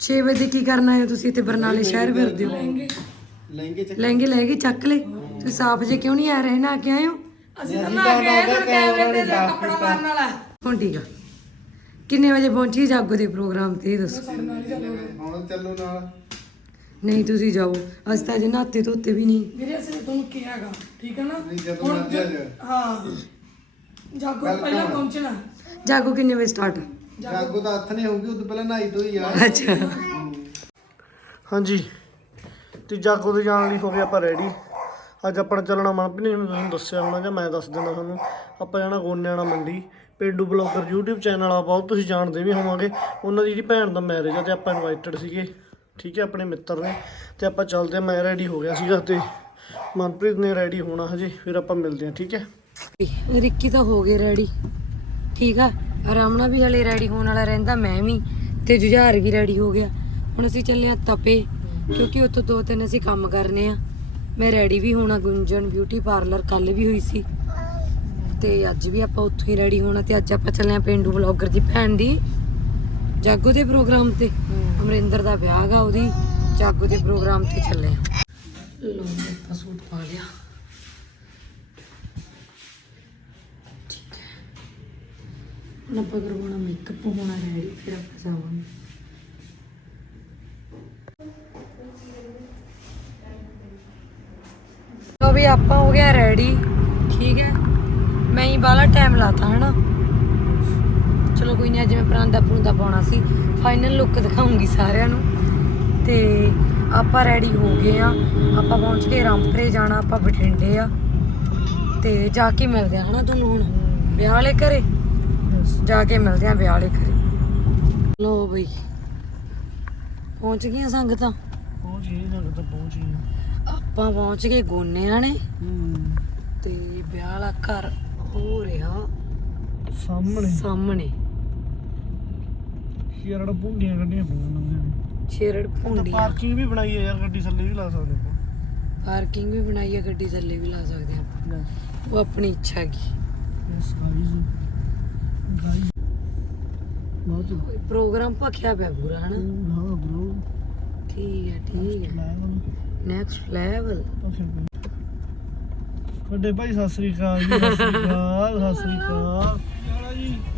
6 ਵਜੇ ਕੀ ਕਰਨ ਆਏ ਹੋ ਤੁਸੀਂ ਇੱਥੇ ਬਰਨਾਲੇ ਸ਼ਹਿਰ ਫਿਰਦੇ ਹੋ? ਲਹਿੰਗੇ। ਲੈ ਕੇ ਚੱਕ ਲੈ ਤੁਸੀਂ ਸਾਫ਼ ਜੇ ਕਿਉਂ ਨਹੀਂ ਆ ਰਹੇ? ਨਾ ਕੇ ਆਏ ਹੋ? ਅਸੀਂ ਤਾਂ ਨਾ ਗਏ ਕੈਮਰੇ ਤੇ ਕੱਪੜਾ ਮਾਰਨ ਵਾਲਾ। ਹੁਣ ਠੀਕ ਆ। ਕਿੰਨੇ ਵਜੇ ਪਹੁੰਚੀ ਜਾਗੋ ਦੇ ਪ੍ਰੋਗਰਾਮ ਤੇ ਇਹ ਦੱਸੋ। ਹੁਣ ਚੱਲੋ ਨਾਲ। ਨਹੀਂ ਤੁਸੀਂ ਜਾਓ। ਅਸੀਂ ਤਾਂ ਅਜੇ ਨਹਾਤੇ ਧੋਤੇ ਵੀ ਨਹੀਂ। ਵੀਰੇ ਅਸੀਂ ਤੁਹਾਨੂੰ ਕਿਹਾਗਾ ਠੀਕ ਹੈ ਨਾ? ਨਹੀਂ ਜਦੋਂ ਮਰਜ਼ੀ ਆ ਜਾਓ ਹਾਂ। ਜਾਗੋ ਤੋਂ ਪਹਿਲਾਂ ਪਹੁੰਚਣਾ। ਜਾਗੋ ਕਿੰਨੇ ਵਜੇ ਸਟਾਰਟ ਜਾਗੋ ਤਾਂ ਹੱਥ ਨਹੀਂ ਹੋਊਗੀ ਉਦੋਂ ਪਹਿਲਾਂ ਨਹਾਈ ਧੋਈ ਆ। ਅੱਛਾ। ਹਾਂਜੀ। ਤੇ ਜਾਗੋ ਤੇ ਜਾਣ ਲਈ ਹੋ ਗਏ ਆਪਾਂ ਰੈਡੀ ਅੱਜ ਆਪਣਾ ਚੱਲਣਾ ਮਨਪ੍ਰੀਤ ਨੇ ਤੁਹਾਨੂੰ ਦੱਸਿਆ ਹੋਣਾ ਜਾਂ ਮੈਂ ਦੱਸ ਦਿੰਦਾ ਤੁਹਾਨੂੰ। ਆਪਾਂ ਜਾਣਾ ਗੋਨਿਆਣਾ ਮੰਡੀ। ਪਿੰਡੂ ਬਲੌਗਰ YouTube ਚੈਨਲ ਆ ਬਹੁਤ ਤੁਸੀਂ ਜਾਣਦੇ ਵੀ ਹੋਵਾਂਗੇ। ਉਹਨਾਂ ਦੀ ਜਿਹੜੀ ਭੈਣ ਦਾ ਮੈਰਿਜ ਆ ਤੇ ਆਪਾਂ ਇਨਵਾਈਟਡ ਸੀਗੇ। ਠੀਕ ਹੈ ਆਪਣੇ ਮਿੱਤਰ ਨੇ। ਤੇ ਆਪਾਂ ਚੱਲਦੇ ਆ ਮੈਂ ਰੈਡੀ ਹੋ ਗਿਆ ਸੀਗਾ ਤੇ ਮਨਪ੍ਰੀਤ ਨੇ ਰੈਡੀ ਹੋਣਾ ਹਜੇ। ਫਿਰ ਆਪਾਂ ਮਿਲਦੇ ਆ ਠੀਕ ਹੈ? ਰਿੱਕੀ ਤਾਂ ਹੋ ਗਏ ਰੈਡੀ ਠੀਕ ਆ? ਆਰਾਮਣਾ ਵੀ ਹਲੇ ਰੈਡੀ ਹੋਣ ਵਾਲਾ ਰਹਿੰਦਾ ਮੈਂ ਵੀ ਤੇ ਜੁਝਾਰ ਵੀ ਰੈਡੀ ਹੋ ਗਿਆ। ਹੁਣ ਅਸੀਂ ਚੱਲੇ ਆ ਤਪੇ ਕਿਉਂਕਿ ਉੱਥੋਂ ਦੋ ਤਿੰਨ ਅਸੀਂ ਕੰਮ ਕਰਨੇ ਆ। ਮੈਂ ਰੈਡੀ ਵੀ ਹੋਣਾ ਗੁੰਜਨ ਬਿਊਟੀ ਪਾਰਲਰ ਕੱਲ ਵੀ ਹੋਈ ਸੀ। ਤੇ ਅੱਜ ਵੀ ਆਪਾਂ ਉੱਥੋਂ ਹੀ ਰੈਡੀ ਹੋਣਾ ਤੇ ਅੱਜ ਆਪਾਂ ਚੱਲੇ ਆ ਪਿੰਡੂ ਬਲੌਗਰ ਦੀ ਭੈਣ ਦੀ ਜਾਗੋ ਦੇ ਪ੍ਰੋਗਰਾਮ ਤੇ। ਅਮਰਿੰਦਰ ਦਾ ਵਿਆਹ ਗਾ ਉਹਦੀ ਜਾਗੋ ਦੇ ਪ੍ਰੋਗਰਾਮ ਤੇ ਚੱਲੇ ਆ ਲੋ ਆਪਾਂ ਸੂਟ ਪਾ ਲਿਆ ਹੁਣ ਆਪਾਂ ਕਰਵਾਉਣਾ ਮੇਕਅਪ ਹੋਣਾ ਰੈਡੀ ਫਿਰ ਆਪਾਂ ਜਾਵਾਂਗੇ। ਲੋ ਵੀ ਆਪਾਂ ਹੋ ਗਿਆ ਰੈਡੀ ਠੀਕ ਹੈ? ਮੈਂ ਹੀ ਬਾਲਾ ਟਾਈਮ ਲਾਤਾ, ਹਨਾ? ਚਲੋ ਕੋਈ ਨਹੀਂ ਅੱਜ ਮੈਂ ਪਰਾਂਦਾ ਪਰੂੰਦਾ ਪਾਉਣਾ ਸੀ। ਫਾਈਨਲ ਲੁੱਕ ਦਿਖਾਉਂਗੀ ਸਾਰਿਆਂ ਨੂੰ। ਤੇ ਆਪਾਂ ਰੈਡੀ ਹੋ ਗਏ ਆ ਆਪਾਂ ਪਹੁੰਚ ਕੇ ਰਾਮਪਰੇ ਜਾਣਾ, ਆਪਾਂ ਬਠਿੰਡੇ ਆ। ਤੇ ਜਾ ਕੇ ਮਿਲਦੇ ਆ ਹਨਾ ਤੁਹਾਨੂੰ ਹੁਣ? ਵਿਆਹ ਵਾਲੇ ਘਰੇ? ਜਾ ਕੇ ਮਿਲਦੇ ਆ ਵਿਆਹ ਵਾਲੇ ਘਰੇ। ਲੋ ਬਈ ਪਹੁੰਚ ਗਈਆਂ ਸੰਗਤਾਂ। ਪਹੁੰਚ ਗਏ ਨਾ ਤਾਂ ਪਹੁੰਚ ਗਏ ਆਪਾਂ ਪਹੁੰਚ ਗਏ ਗੋਨਿਆਂ ਨੇ। ਤੇ ਵਿਆਹ ਵਾਲਾ ਘਰ ਹੋ ਰਿਹਾ ਸਾਹਮਣੇ। ਸਾਹਮਣੇ। ਸ਼ੇਰੜ ਭੁੰਡੀਆਂ ਗੱਡੀਆਂ ਪਈਆਂ ਲੰਘੀਆਂ ਨੇ। ਛੇਰੜ ਭੁੰਡੀ ਪਾਰਕਿੰਗ ਵੀ ਬਣਾਈ ਹੈ ਯਾਰ ਗੱਡੀ ਥੱਲੇ ਵੀ ਲਾ ਸਕਦੇ ਆਪਾਂ। ਪਾਰਕਿੰਗ ਵੀ ਬਣਾਈ ਹੈ ਗੱਡੀ ਥੱਲੇ ਵੀ ਲਾ ਸਕਦੇ ਆਪਾਂ। ਉਹ ਆਪਣੀ ਇੱਛਾ ਹੈਗੀ। ਯਸ ਗਾਈਜ਼ ਬਹੁਤ ਪ੍ਰੋਗਰਾਮ ਭਖਿਆ ਪਿਆ ਪੂਰਾ ਹਨਾ? ਹਾਂ ਬ్రో ਠੀਕ ਹੈ ਠੀਕ ਹੈ। ਨੈਕਸਟ ਲੈਵਲ ਵੱਡੇ ਭਾਈ ਸਤਿ ਸ੍ਰੀ ਅਕਾਲ ਜੀ ਸਤਿ ਸ੍ਰੀ ਅਕਾਲ ਸਤਿ ਸ੍ਰੀ ਅਕਾਲ।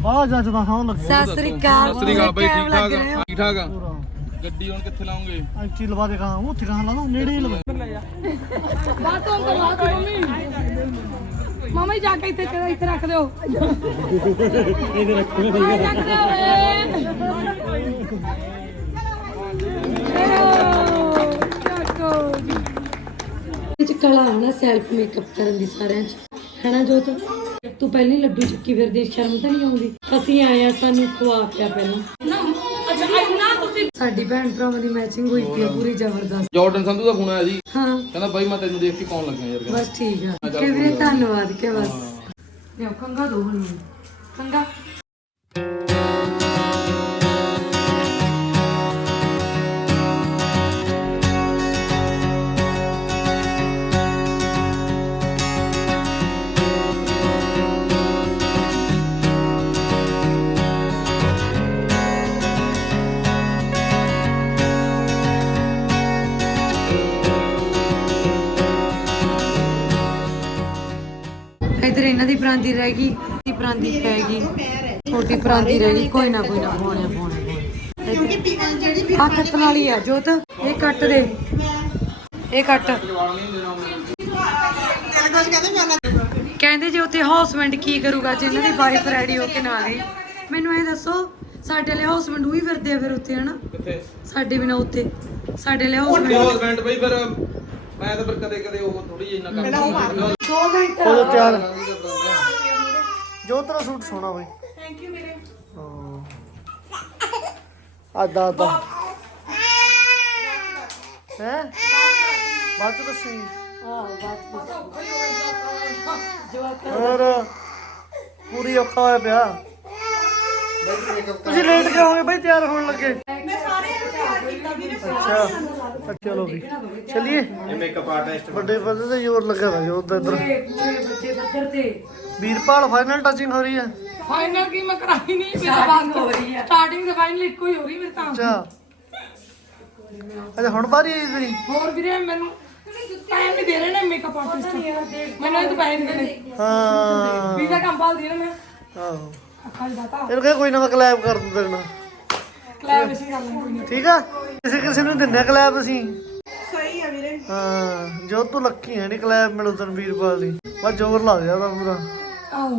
ਬਾਹਰ ਜੱਜ ਦਾ ਖਾਣ ਲੱਗਿਆ ਸਤਿ ਸ੍ਰੀ ਅਕਾਲ ਸਤਿ ਸ੍ਰੀ ਅਕਾਲ ਬਾਈ ਠੀਕ ਠਾਕ? ਆ? ਠੀਕ ਠਾਕ ਆ? ਗੱਡੀ ਹੁਣ ਕਿੱਥੇ ਲਾਉਂਗੇ? ਇੱਥੇ ਲਵਾ ਦੇ ਕਹਾਂ ਉੱਥੇ ਕਹਾਂ ਲਾ ਦੋ ਨੇੜੇ ਹੀ ਲਵਾ। ਬਾਤ ਤੋਂ ਬਾਤ ਮੰਮੀ ਮਾਮਾ ਜੀ ਜਾ ਕੇ ਇੱਥੇ ਇੱਥੇ ਰੱਖ ਦਿਓ। ਇਹਦੇ ਰੱਖੋ ਰੱਖ ਦਿਓ ਵਿੱਚ ਕਲਾ ਹੈ ਨਾ ਸੈਲਫ ਮੇਕਅਪ ਕਰਨ ਦੀ ਸਾਰਿਆਂ 'ਚ। ਹੈਨਾ ਜੋਤ? ਤੂੰ ਪਹਿਲਾਂ ਹੀ ਲੱਡੂ ਚੁੱਕੀ ਫਿਰਦੀ ਸ਼ਰਮ ਤਾਂ ਨਹੀਂ ਆਉਂਦੀ? ਅਸੀਂ ਆਏ ਆ ਸਾਨੂੰ ਖਵਾ ਪਿਆ ਪਹਿਲਾਂ। ਸਾਡੀ ਭੈਣ ਭਰਾਵਾਂ ਦੀ ਮੈਚਿੰਗ ਹੋਈ ਪਈ ਆ ਪੂਰੀ ਜ਼ਬਰਦਸਤ। ਜਾਰਡਨ ਸੰਧੂ ਦਾ ਫੋਨ ਆਇਆ ਜੀ। ਹਾਂ। ਕਹਿੰਦਾ ਬਾਈ ਮੈਂ ਤੈਨੂੰ ਦੇਖ ਕੇ ਕੌਣ ਲੱਗਿਆ ਯਾਰ ਕਹਿੰਦਾ। ਬਸ ਠੀਕ ਆ। ਕਿ ਵੀਰੇ ਧੰਨਵਾਦ ਕਿ ਬਸ। ਲਿਓ ਕੰਗਾ ਦੋ ਹੁਣ ਮੈਨੂੰ। ਕੰਗਾ ਇਧਰ ਇਹਨਾਂ ਦੀ ਪ੍ਰਾਂਤੀ ਰਹਿ ਗਈ ਦੀ ਪ੍ਰਾਂਤੀ ਰਹਿ ਗਈ। ਛੋਟੀ ਪ੍ਰਾਂਤੀ ਰਹਿ ਗਈ ਕੋਈ ਨਾ ਕੋਈ ਨਾ ਪਾਉਣੇ ਪਾਉਣੇ ਆ ਕੱਟਣ ਵਾਲੀ ਆ ਜੋਤ ਇਹ ਕੱਟ ਦੇ। ਇਹ ਕੱਟ। ਕਹਿੰਦੇ ਜੇ ਉੱਥੇ ਹਾਊਸਮੈਂਟ ਕੀ ਕਰੂਗਾ ਜੇ ਇਹਨਾਂ ਦੀ ਵਾਈਫ ਰੈਡੀ ਹੋ ਕੇ ਨਾ ਗਈ ਮੈਨੂੰ ਇਹ ਦੱਸੋ ਸਾਡੇ ਲਈ ਹਾਊਸਮੈਂਟ ਉਹੀ ਫਿਰਦੇ ਆ ਫਿਰ ਉੱਥੇ ਹਨਾ? ਕਿੱਥੇ? ਸਾਡੇ ਬਿਨਾ ਉੱਥੇ। ਸਾਡੇ ਲਈ ਹਾਊਸਮੈਂਟ ਹਸਬੈਂਡ ਬਾਈ ਫਿਰ ਮੈਂ ਤਾਂ ਫਿਰ ਕਦੇ ਕਦੇ ਉਹ ਥੋੜੀ ਜਿਹੀ ਇੰਨਾ ਕੰਮ ਦੋ ਮਿੰਟ। ਉਹ ਤਿਆਰ ਜੋ ਤੇਰਾ ਸੂਟ ਸੋਹਣਾ ਬਈ। ਥੈਂਕ ਯੂ ਵੀਰੇ। ਹਾਂ। ਆਦਾ ਆਦਾ ਹੈ? ਬਾਤ ਤਾਂ ਸਹੀ ਹੋਰ। ਪੂਰੀ ਔਖਾ ਹੋਇਆ ਪਿਆ। ਤੁਸੀਂ ਲੇਟ ਕਿਉਂ ਹੋਗੇ ਬਈ? ਤਿਆਰ ਹੋਣ ਲੱਗੇ। ਮੈਂ ਸਾਰੇ ਤਿਆਰ ਕੀਤਾ ਵੀਰੇ ਅੱਛਾ। ਅੱਛਾ, ਚਲੋ ਵੀ। ਚਲਿਏ। ਇਹ ਮੇਕਅਪ ਆਰਟਿਸਟ ਵੱਡੇ ਬੰਦੇ ਤੇ ਜ਼ੋਰ ਲੱਗਾ ਦਾ ਜੋ ਇੱਧਰ। ਪੂਰੇ ਪੂਰੇ ਬੱਚੇ ਬੱਚਰ ਤੇ। ਵੀਰਪਾਲ ਫਾਈਨਲ ਟੱਚਿੰਗ ਹੋ ਰਹੀ ਹੈ। ਫਾਈਨਲ ਕੀ ਮੈਂ ਕਰਾਈ ਨਹੀਂ ਮੇਰਾ ਬਾਤ ਹੋ ਰਹੀ ਹੈ। ਸਟਾਰਟਿੰਗ ਤੇ ਫਾਈਨਲ ਇੱਕੋ ਹੀ ਹੋ ਰਹੀ ਮੇਰੇ ਤਾਂ। ਅੱਛਾ। ਅੱਛਾ ਹੁਣ ਬਾਰੀ ਆਈ ਤੇਰੀ। ਹੋਰ ਵੀਰੇ ਮੈਨੂੰ ਟਾਈਮ ਨਹੀਂ ਦੇ ਰਹੇ ਨੇ ਮੇਕਅਪ ਆਰਟਿਸਟ ਮੈਨੂੰ ਇਹ ਤਾਂ ਪੈਸੇ ਨਹੀਂ ਦੇਣੇ। ਹਾਂ ਵੀਜ਼ਾ ਕੰਮ ਭਾਲਦੀ ਨਾ ਮੈਂ। ਆਹੋ। ਅੱਖਾਂ ਦਾ ਤਾਂ ਇਹਨੂੰ ਕਹੇ ਕੋਈ ਨਾ ਮੈਂ ਕਲੈਬ ਕਰ ਦੂੰ ਤੇਰੇ ਨਾਲ। ਕਲੈਬਰੇਸ਼ਨ ਕਰ ਲਾਂਗੇ ਕੋਈ ਨਹੀਂ ਠੀਕ ਆ? ਕਿਸੇ ਕਿਸੇ ਨੂੰ ਦਿੰਨੇ ਕਲੈਬ ਅਸੀਂ। ਸਹੀ ਆ ਵੀਰੇ। ਹਾਂ ਜੋ ਤੂੰ ਲੱਕੀ ਹੈ ਨਹੀਂ ਕਲੈਬ ਮਿਲੂ ਤੈਨੂੰ ਵੀਰਪਾਲ ਦੀ। ਬਸ ਜ਼ੋਰ ਲਾ ਦਿਆ ਤਾਂ ਪੂਰਾ। ਆਹੋ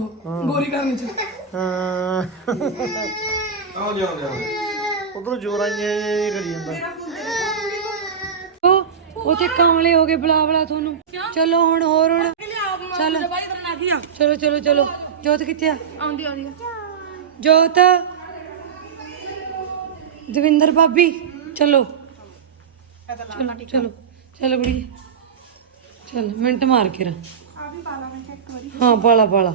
ਗੋਰੀ ਕਰਨੀ ਚ। ਹਾਂ। ਆਓ ਜੀ ਆਓ ਜੀ, ਆਓ ਜੀ। ਉਧਰੋਂ ਜ਼ੋਰ ਆਈਆਂ ਇਹ ਕਰੀ ਜਾਂਦਾ। ਉਹ ਤੇ ਕਾਮਲੇ ਹੋ ਗਏ ਬਲਾ ਬਲਾ ਤੁਹਾਨੂੰ। ਚਲੋ ਹੁਣ ਹੋਰ ਹੁਣ। ਚੱਲ। ਬਾਈ ਤੇਰਾ ਨਾ ਕੀ ਆ? ਚਲੋ ਚਲੋ ਚਲੋ। ਜੋਤ ਕਿੱਥੇ ਆ? ਆਉਂਦੀ ਆਉਂਦੀ। ਜੋਤ। ਦਵਿੰਦਰ ਭਾਬੀ, ਚਲੋ। ਚਲੋ ਚਲੋ ਚਲੋ ਕੁੜੀ ਚਲ, ਮਿੰਟ ਮਾਰ ਕੇ ਰ। ਹਾਂ, ਪਾਲਾ ਪਾਲਾ।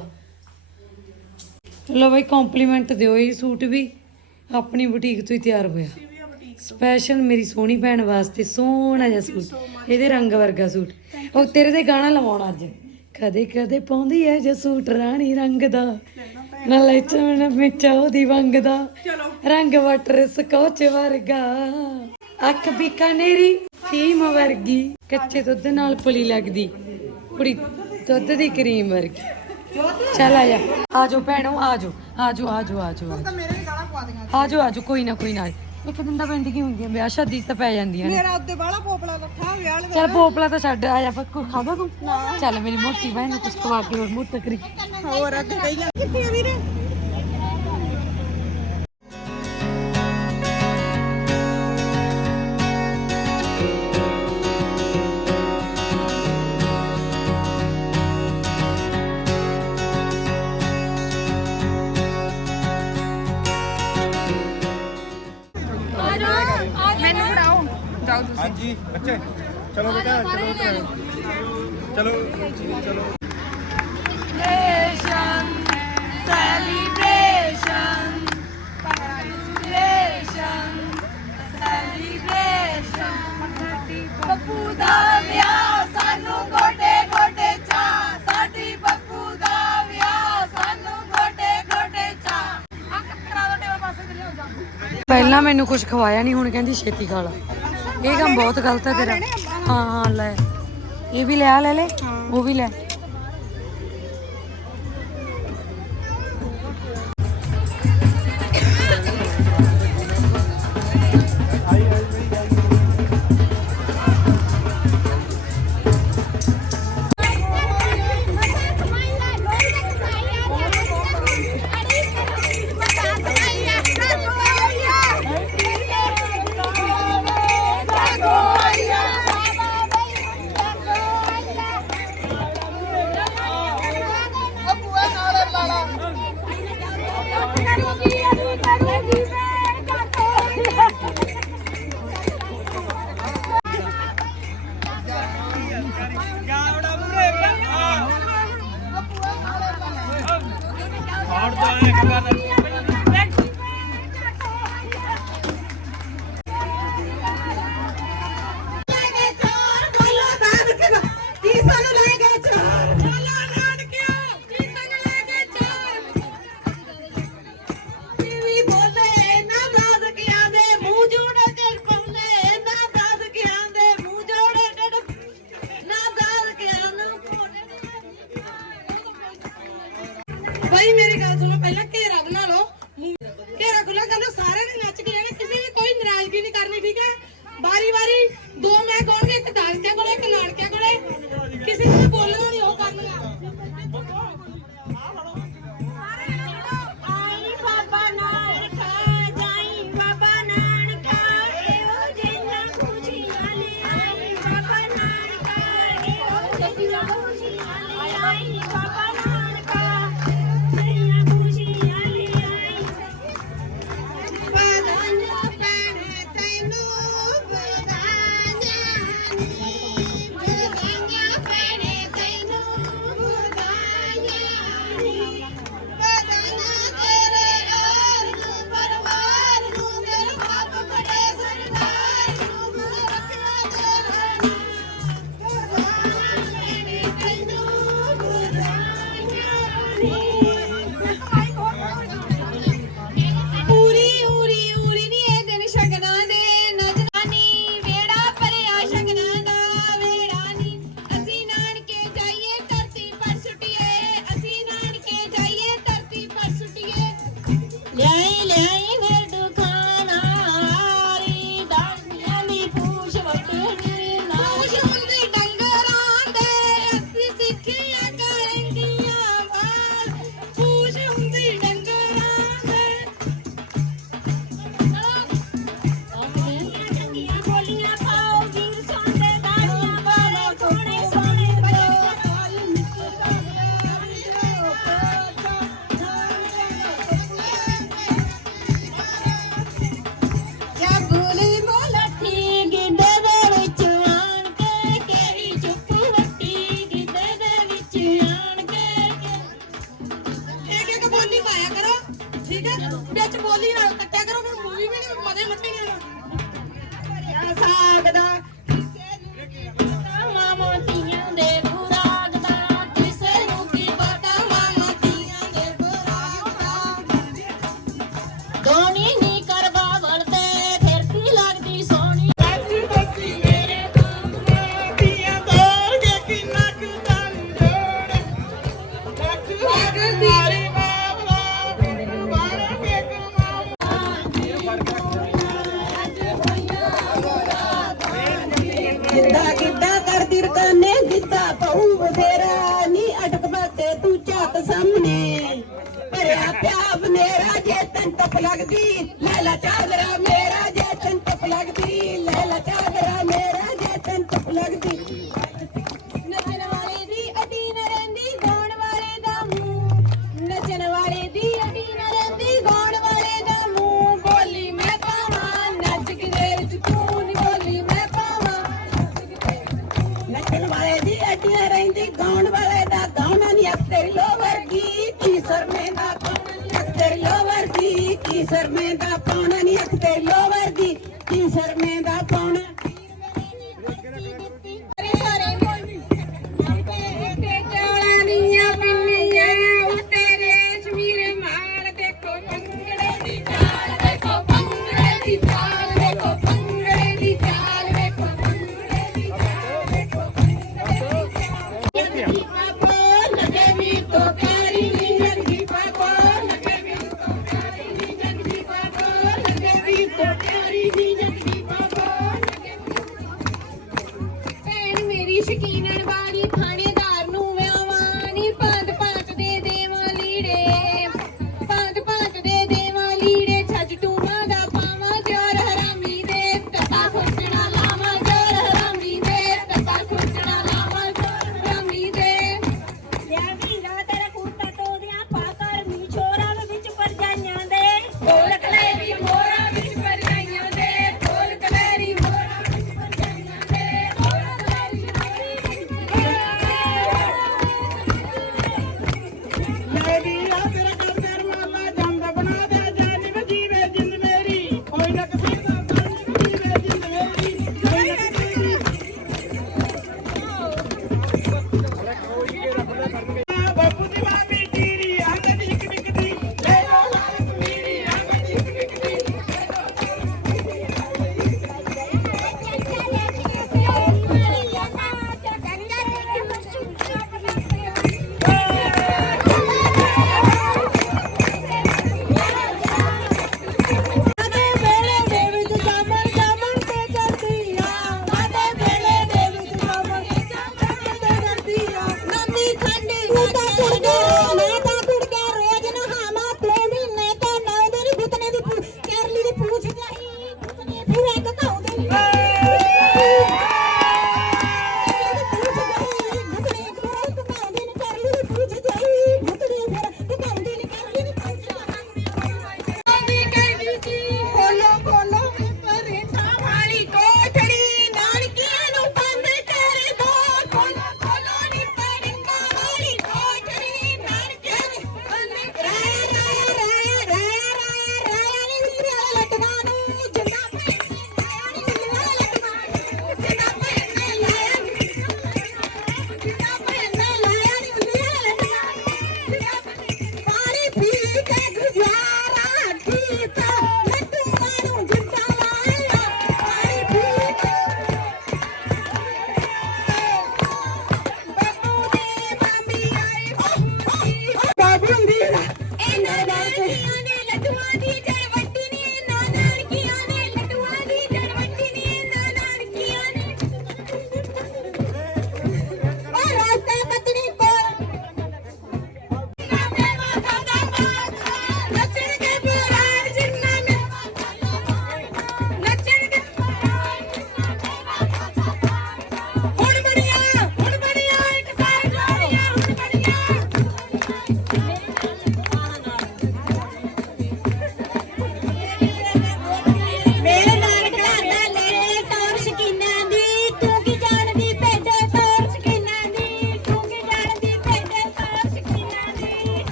ਚਲੋ ਬਈ ਕੰਪਲੀਮੈਂਟ ਦਿਓ ਇਹ ਸੂਟ ਵੀ। ਆਪਣੀ ਬੁਟੀਕ ਤੋਂ ਹੀ ਤਿਆਰ ਹੋਇਆ। ਸਪੈਸ਼ਲ ਮੇਰੀ ਸੋਹਣੀ ਭੈਣ ਵਾਸਤੇ ਸੋਹਣਾ ਜਿਹਾ ਸੂਟ। ਇਹਦੇ ਰੰਗ ਵਰਗਾ ਸੂਟ। ਉਹ ਤੇਰੇ ਤੇ ਗਾਣਾ ਲਵਾਉਣਾ ਅੱਜ। ਕਦੇ ਕਦੇ ਪਾਉਂਦੀ ਐ ਜੇ ਸੂਟ, ਰਾਣੀ ਰੰਗ ਦਾ। ਨਾਲੇ ਚਮਨ ਵਿੱਚ ਉਹਦੀ ਵੰਗ ਦਾ ਰੰਗ ਵਾਟਰ ਸਕੋਚ ਵਰਗਾ। ਅੱਖ ਬੀਕਾਨੇਰੀ ਫੀਮ ਵਰਗੀ। ਕੱਚੇ ਦੁੱਧ ਨਾਲ ਪੁਲੀ ਲੱਗਦੀ। ਕੁੜੀ ਦੁੱਧ ਦੀ ਕਰੀਮ ਵਰਗੀ। ਚੱਲ ਆ ਜਾ। ਆ ਜਾਓ ਭੈਣੋ ਆ ਜਾਓ। ਆ ਜਾਓ ਆ ਜਾਓ ਆ ਜਾਓ ਤਾਂ ਮੇਰੇ ਵੀ ਗਾਲਾਂ ਪਵਾ ਦੀਆਂ। ਆ ਜਾਓ ਆ ਜਾਓ ਕੋਈ ਨਾ ਕੋਈ ਨਾ। ਇੱਕ ਦਿਨ ਤਾਂ ਪੈਂਦੀ ਕੀ ਹੁੰਦੀਆਂ? ਵਿਆਹ ਸ਼ਾਦੀ 'ਚ ਤਾਂ ਪੈ ਜਾਂਦੀਆਂ ਨੇ। ਮੇਰਾ ਉੱਤੇ ਬਾਲਾ ਪੋਪਲਾ ਲੱਥਾ ਵਿਆਹ ਵਾਲੇ ਚੱਲ ਪੋਪਲਾ ਤਾਂ ਛੱਡ ਆ ਜਾ ਫਿਰ ਕੋਈ ਖਾਦਾ ਤੂੰ? ਚੱਲ ਮੇਰੀ ਮੋਟੀ ਭੈਣ ਨੂੰ ਕੁਛ ਖਵਾ ਕੇ ਹੋਰ ਕਰੀ। ਹੋਰ ਅੱਗੇ ਕਹੀ ਜਾ ਕਿੱਥੇ ਆ ਵੀਰੇ? ਪਹਿਲਾਂ ਮੈਨੂੰ ਕੁਝ ਖਵਾਇਆ ਨਹੀਂ ਹੁਣ ਕਹਿੰਦੀ ਛੇਤੀ ਖਾ ਲਾ। ਇਹ ਕੰਮ ਬਹੁਤ ਗਲਤ ਹੈ ਤੇਰਾ। ਹਾਂ ਹਾਂ ਲੈ। ਇਹ ਵੀ ਲੈ ਆ ਲੈ ਲੈ। ਉਹ ਵੀ ਲੈ।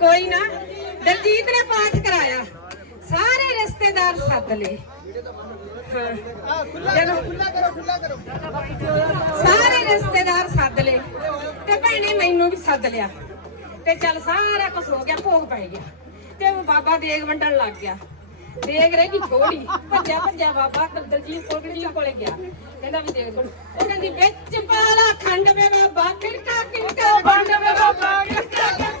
ਕੋਈ ਨਾ, ਦਲਜੀਤ ਨੇ ਪਾਠ ਕਰਾਇਆ। ਸਾਰੇ ਰਿਸ਼ਤੇਦਾਰ ਸੱਦ ਲਏ। ਸਾਰੇ ਰਿਸ਼ਤੇਦਾਰ ਸੱਦ ਲਏ ਤੇ ਭੈਣੇ ਮੈਨੂੰ ਵੀ ਸੱਦ ਲਿਆ। ਤੇ ਚੱਲ ਸਾਰਾ ਕੁਝ ਹੋ ਗਿਆ, ਭੋਗ ਪੈ ਗਿਆ। ਤੇ ਉਹ ਬਾਬਾ ਦੇਗ ਵੰਡਣ ਲੱਗ ਗਿਆ। ਦੇਗ ਰਹੀ ਥੋੜੀ ਭੱਜਿਆ ਭੱਜਿਆ ਬਾਬਾ ਦਲਜੀਤ ਕੋਲ ਗਿਆ। ਕਹਿੰਦਾ ਵੀ ਦੇਖ ਲਓ। ਉਹ ਕਹਿੰਦੀ, ਵਿੱਚ ਪਾਲਾ ਖੰਡ ਵੇ ਬਾਬਾ, ਖਿੜਕਾ ਖਿੜਕਾ ਬੰਡ ਵੇ ਬਾਬਾ ਖਿੜਕਾ।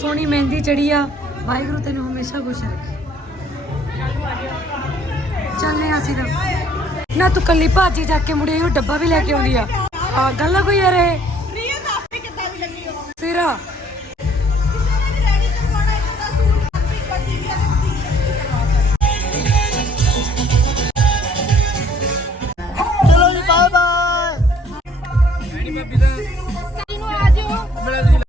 ਸੋਹਣੀ ਮਹਿੰਦੀ ਚੜੀ ਆ। ਵਾਹਿਗੁਰੂ ਤੈਨੂੰ ਹਮੇਸ਼ਾ ਖੁਸ਼ ਰੱਖੇ। ਚੱਲੇ ਅਸੀਂ ਤਾਂ। ਨਾ ਤੂੰ ਕੱਲੀ ਭਾਜੀ ਜਾ ਕੇ ਮੁੜੇ ਉਹ ਡੱਬਾ ਵੀ ਲੈ ਕੇ ਆਉਂਦੀ ਆ। ਆ ਗੱਲ ਕੋਈ ਯਾਰ ਇਹ? ਪ੍ਰੀਆ